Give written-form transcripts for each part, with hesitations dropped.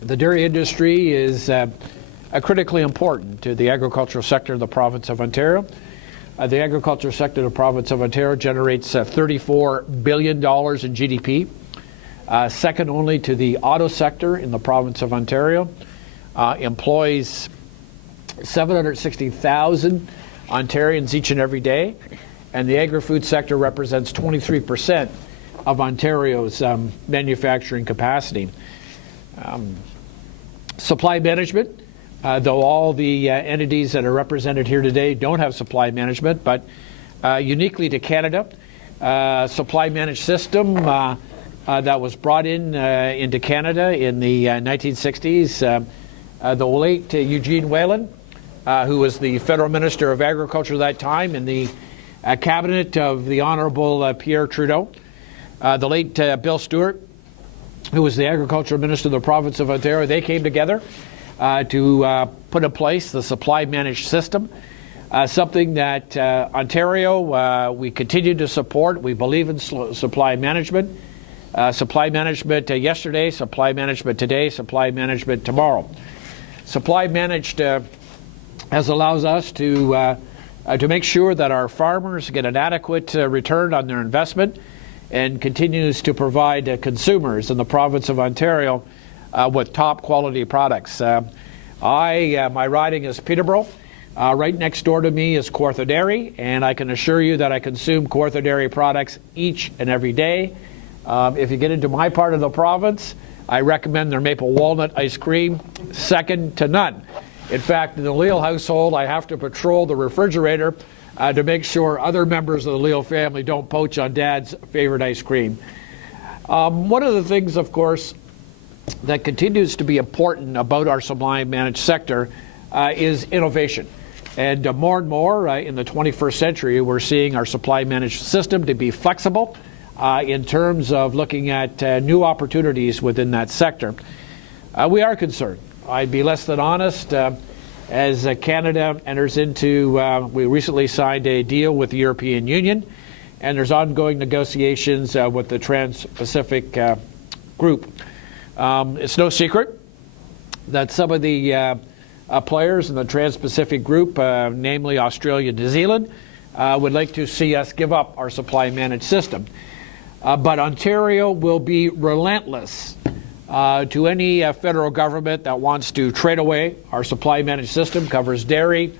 The dairy industry is critically important to the agricultural sector of the province of Ontario. The agriculture sector of the province of Ontario generates $34 billion in GDP, second only to the auto sector in the province of Ontario, employs 760,000 Ontarians each and every day, and the agri-food sector represents 23% of Ontario's manufacturing capacity. Supply management, though all the entities that are represented here today don't have supply management, but uniquely to Canada, supply managed system that was brought into Canada in the 1960s. The late Eugene Whelan, who was the federal minister of agriculture at that time in the cabinet of the Honourable Pierre Trudeau. The late Bill Stewart, who was the agriculture minister of the province of Ontario. They came together to put in place the supply managed system, something that Ontario, we continue to support. We believe in supply management. Supply management yesterday, supply management today, supply management tomorrow. Supply managed allows us to make sure that our farmers get an adequate return on their investment, and continues to provide consumers in the province of Ontario with top quality products. My riding is Peterborough. Right next door to me is Kawartha Dairy, and I can assure you that I consume Kawartha Dairy products each and every day. If you get into my part of the province, I recommend their maple walnut ice cream, second to none. In fact, in the Leal household, I have to patrol the refrigerator to make sure other members of the Leal family don't poach on Dad's favorite ice cream. One of the things, of course, that continues to be important about our supply managed sector is innovation. And more and more in the 21st century, we're seeing our supply managed system to be flexible in terms of looking at new opportunities within that sector. We are concerned. I'd be less than honest. As Canada enters into, we recently signed a deal with the European Union, and there's ongoing negotiations with the Trans-Pacific group. It's no secret that some of the players in the Trans-Pacific group, namely Australia and New Zealand, would like to see us give up our supply managed system. But Ontario will be relentless to any federal government that wants to trade away our supply managed system. Covers dairy,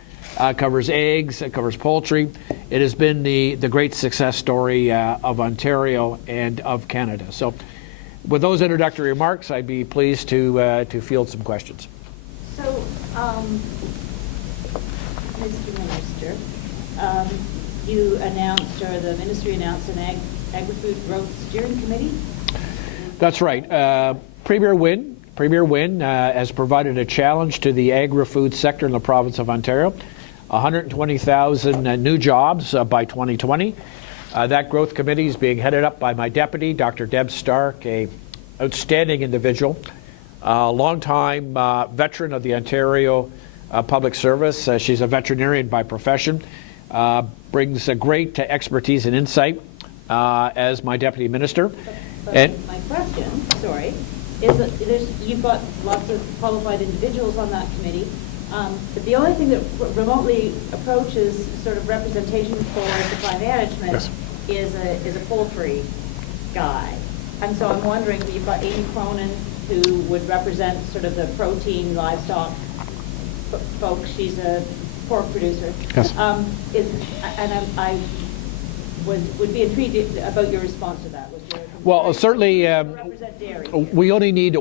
covers eggs, it covers poultry. It has been the great success story of Ontario and of Canada. So with those introductory remarks, I'd be pleased to field some questions. So, Mr. Minister, you announced, or the ministry announced, an Agri-Food Growth Steering Committee? That's right. Premier Wynne has provided a challenge to the agri-food sector in the province of Ontario. 120,000 new jobs by 2020. That growth committee is being headed up by my deputy, Dr. Deb Stark, a outstanding individual, long-time veteran of the Ontario Public Service. She's a veterinarian by profession, brings a great expertise and insight as my deputy minister. But my question, sorry, is that you've got lots of qualified individuals on that committee, but the only thing that remotely approaches sort of representation for supply management is a poultry guy. And so I'm wondering, you've got Amy Cronin, who would represent sort of the protein livestock folks. She's a pork producer. Yes. I would be intrigued about your response to that. Well, certainly, we need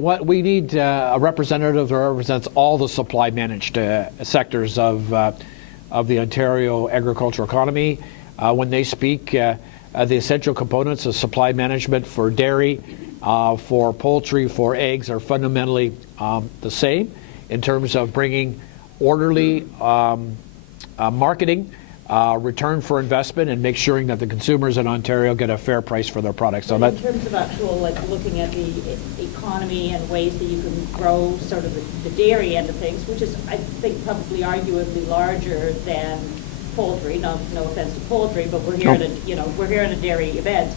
a representative that represents all the supply managed sectors of the Ontario agricultural economy. When they speak, the essential components of supply management for dairy, for poultry, for eggs are fundamentally the same in terms of bringing orderly marketing, return for investment, and make sure that the consumers in Ontario get a fair price for their products. So in terms of actual, looking at the economy and ways that you can grow sort of the dairy end of things, which is, I think, probably arguably larger than poultry. No offense to poultry, but we're here at a dairy event.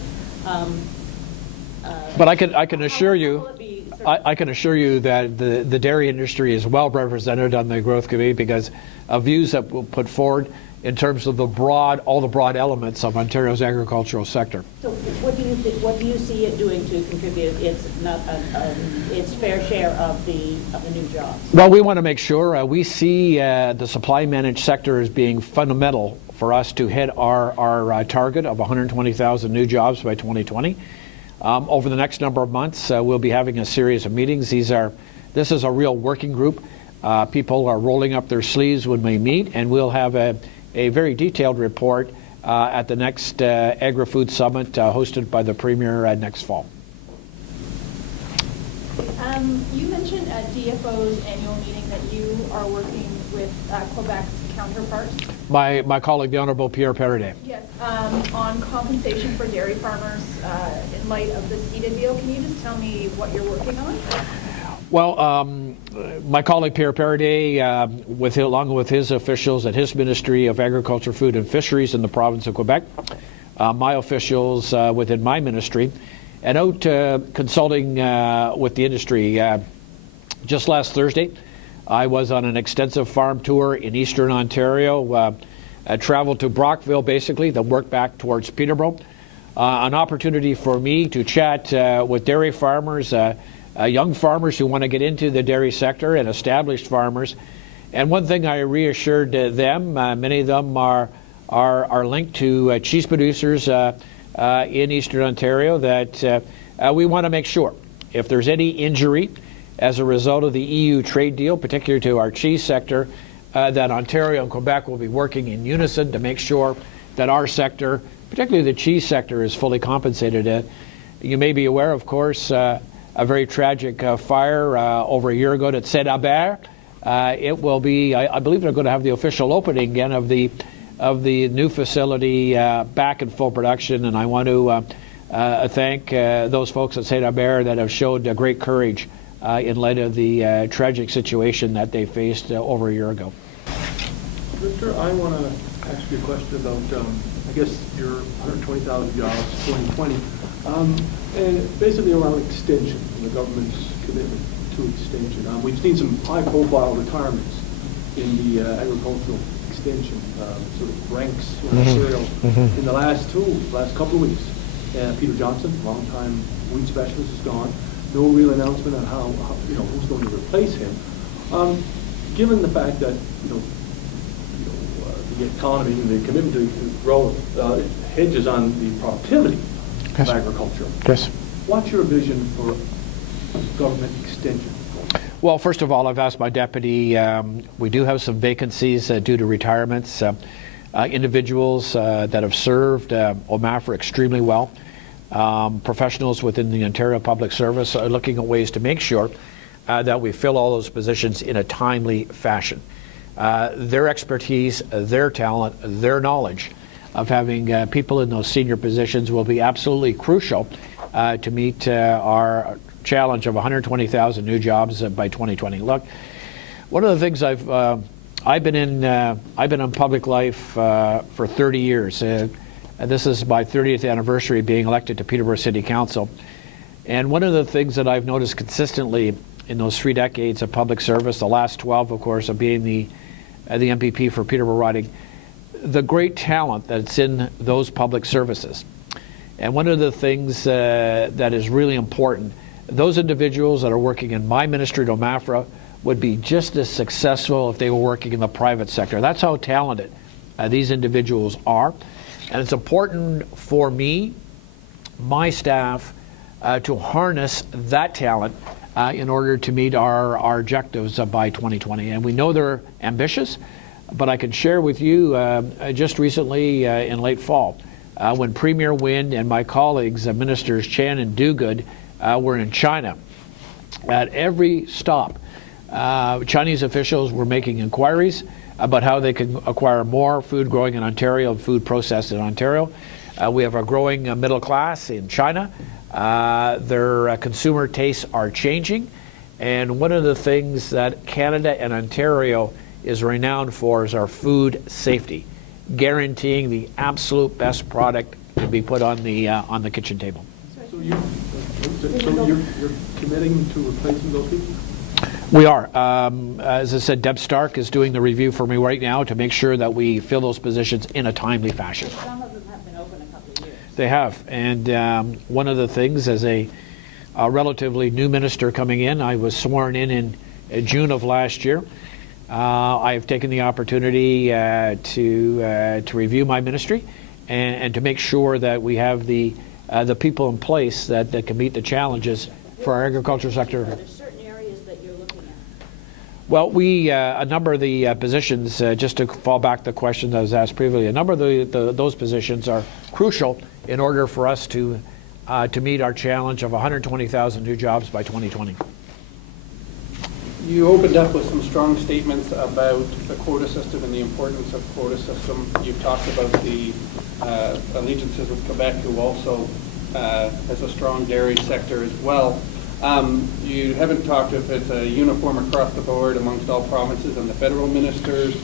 But I can assure you. Will it be I can assure you that the dairy industry is well represented on the growth committee because of views that we'll put forward in terms of all the broad elements of Ontario's agricultural sector. So what do you see it doing to contribute its fair share of the new jobs? Well, we want to make sure we see the supply managed sector as being fundamental for us to hit our target of 120,000 new jobs by 2020. Over the next number of months, we'll be having a series of meetings. This is a real working group. People are rolling up their sleeves when we meet, and we'll have a very detailed report at the next Agri-Food Summit hosted by the Premier next fall. You mentioned at DFO's annual meeting that you are working with Quebec's counterparts. My colleague, the Honourable Pierre Paraday. Yes, on compensation for dairy farmers in light of the CETA deal. Can you just tell me what you're working on? Well, my colleague Pierre Paraday, along with his officials at his Ministry of Agriculture, Food and Fisheries in the province of Quebec, my officials within my ministry, and out consulting with the industry. Just last Thursday, I was on an extensive farm tour in eastern Ontario. I traveled to Brockville, basically, then worked back towards Peterborough. An opportunity for me to chat with dairy farmers, young farmers who want to get into the dairy sector, and established farmers. And one thing I reassured them, many of them are linked to cheese producers in eastern Ontario, that we want to make sure if there's any injury as a result of the EU trade deal, particularly to our cheese sector, that Ontario and Quebec will be working in unison to make sure that our sector, particularly the cheese sector, is fully compensated. You may be aware, of course, a very tragic fire over a year ago at Saint-Albert. It will be, I believe they're going to have the official opening again of the new facility back in full production, and I want to thank those folks at Saint-Albert that have showed great courage in light of the tragic situation that they faced over a year ago. Victor, I want to ask you a question about, I guess, your 120,000 jobs, 2020, and basically around extension and the government's commitment to extension. We've seen some high-profile retirements in the agricultural extension sort of ranks in Ontario in the last couple of weeks. Peter Johnson, longtime wheat specialist, is gone. No real announcement on how who's going to replace him. Given the fact that the economy and the commitment to growth hinges on the productivity of agriculture. Yes. What's your vision for government extension? Well, first of all, I've asked my deputy. We do have some vacancies due to retirements. Individuals that have served OMAFRA extremely well. Professionals within the Ontario Public Service are looking at ways to make sure that we fill all those positions in a timely fashion. Their expertise, their talent, their knowledge of having people in those senior positions will be absolutely crucial to meet our challenge of 120,000 new jobs by 2020. Look, one of the things I've been in public life for 30 years. This is my 30th anniversary of being elected to Peterborough City Council. And one of the things that I've noticed consistently in those 3 decades of public service, the last 12, of course, of being the MPP for Peterborough riding, the great talent that's in those public services. And one of the things that is really important, those individuals that are working in my ministry at OMAFRA would be just as successful if they were working in the private sector. That's how talented these individuals are. And it's important for me, my staff, to harness that talent in order to meet our objectives by 2020. And we know they're ambitious, but I can share with you just recently in late fall, when Premier Wynne and my colleagues, Ministers Chan and Duguid, were in China. At every stop, Chinese officials were making inquiries about how they can acquire more food growing in Ontario and food processed in Ontario. We have a growing middle class in China. Their consumer tastes are changing. And one of the things that Canada and Ontario is renowned for is our food safety, guaranteeing the absolute best product to be put on the kitchen table. So you So you're committing to replacing those people? We are. As I said, Deb Stark is doing the review for me right now to make sure that we fill those positions in a timely fashion. Some of them have been open a couple of years. They have. And one of the things, as a relatively new minister coming in, I was sworn in June of last year. I've taken the opportunity to review my ministry and to make sure that we have the people in place that can meet the challenges for our agriculture sector. Are there certain areas that you're looking at? Well, a number of the positions, just to fall back to the question that was asked previously, a number of those positions are crucial in order for us to meet our challenge of 120,000 new jobs by 2020. You opened up with some strong statements about the quota system and the importance of quota system. You've talked about the allegiances with Quebec, who also has a strong dairy sector as well. You haven't talked if it's a uniform across the board amongst all provinces and the federal ministers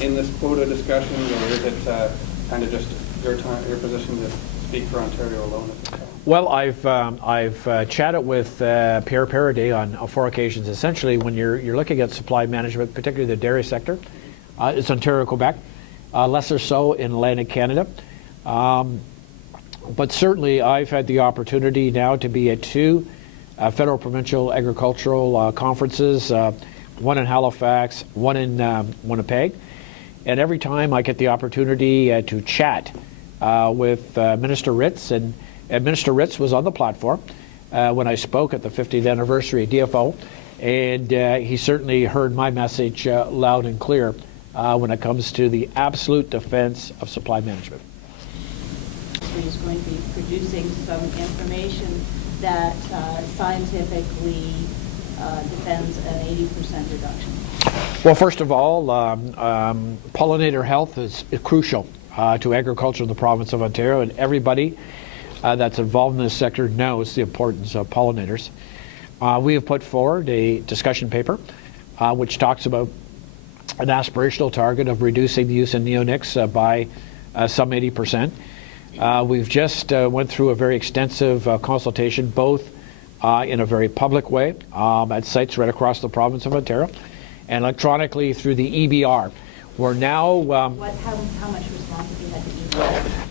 in this quota discussion, or is it kind of just your position to speak for Ontario alone at this time? Well, I've chatted with Pierre Paradis on 4 occasions. Essentially, when you're looking at supply management, particularly the dairy sector, it's Ontario, Quebec, lesser so in Atlantic Canada. But certainly, I've had the opportunity now to be at 2 federal provincial agricultural conferences, one in Halifax, one in Winnipeg. And every time I get the opportunity to chat with Minister Ritz, and Minister Ritz was on the platform when I spoke at the 50th anniversary of DFO, and he certainly heard my message loud and clear when it comes to the absolute defense of supply management. Is going to be producing some information that scientifically defends an 80% reduction. Well, first of all, pollinator health is crucial to agriculture in the province of Ontario, and everybody that's involved in this sector knows the importance of pollinators. We have put forward a discussion paper which talks about an aspirational target of reducing the use of neonics by some 80%. We've just went through a very extensive consultation, both in a very public way at sites right across the province of Ontario, and electronically through the EBR. We're now. How much response have you had to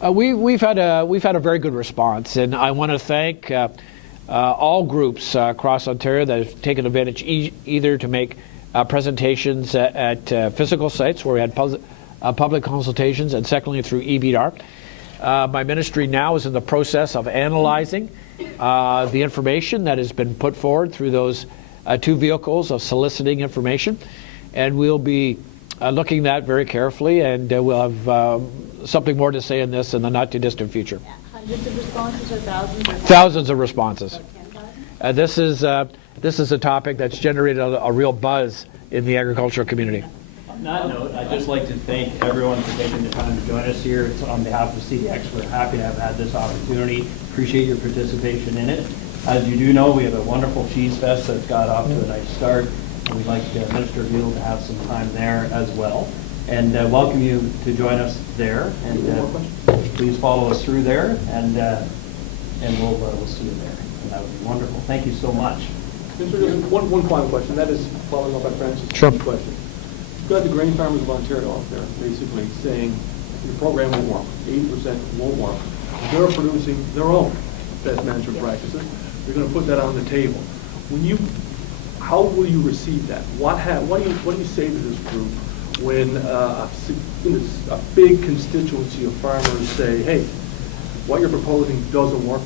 EBR? We've had a very good response, and I want to thank all groups across Ontario that have taken advantage either to make presentations at physical sites where we had public consultations, and secondly through EBR. My ministry now is in the process of analyzing the information that has been put forward through those 2 vehicles of soliciting information, and we'll be looking at that very carefully, and we'll have something more to say on this in the not-too-distant future. Hundreds of responses or thousands? Thousands of responses. About 10,000? This is a topic that's generated a real buzz in the agricultural community. On that note, I'd just like to thank everyone for taking the time to join us here. It's on behalf of CDX. We're happy to have had this opportunity. Appreciate your participation in it. As you do know, we have a wonderful cheese fest that's got off to a nice start. And we'd like Minister Leal to have some time there as well. And welcome you to join us there. And please follow us through there, and we'll see you there. And that would be wonderful. Thank you so much. One final question. That is following up on Francis' question. You've got the grain farmers of Ontario out there basically saying your program won't work, 80% won't work. They're producing their own best management practices. You're going to put that on the table. How will you receive that? What do you say to this group when a big constituency of farmers say, hey, what you're proposing doesn't work?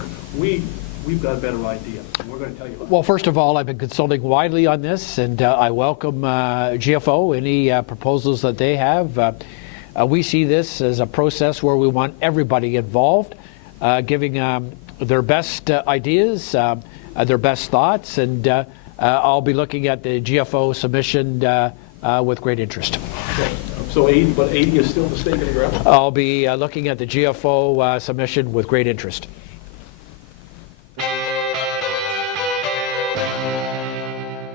We've got a better idea. We're going to tell you about it. Well, first of all, I've been consulting widely on this, and I welcome GFO, any proposals that they have. We see this as a process where we want everybody involved, giving their best ideas, their best thoughts, and I'll be looking at the GFO submission with great interest. So 80 is still the stake in the ground? I'll be looking at the GFO submission with great interest.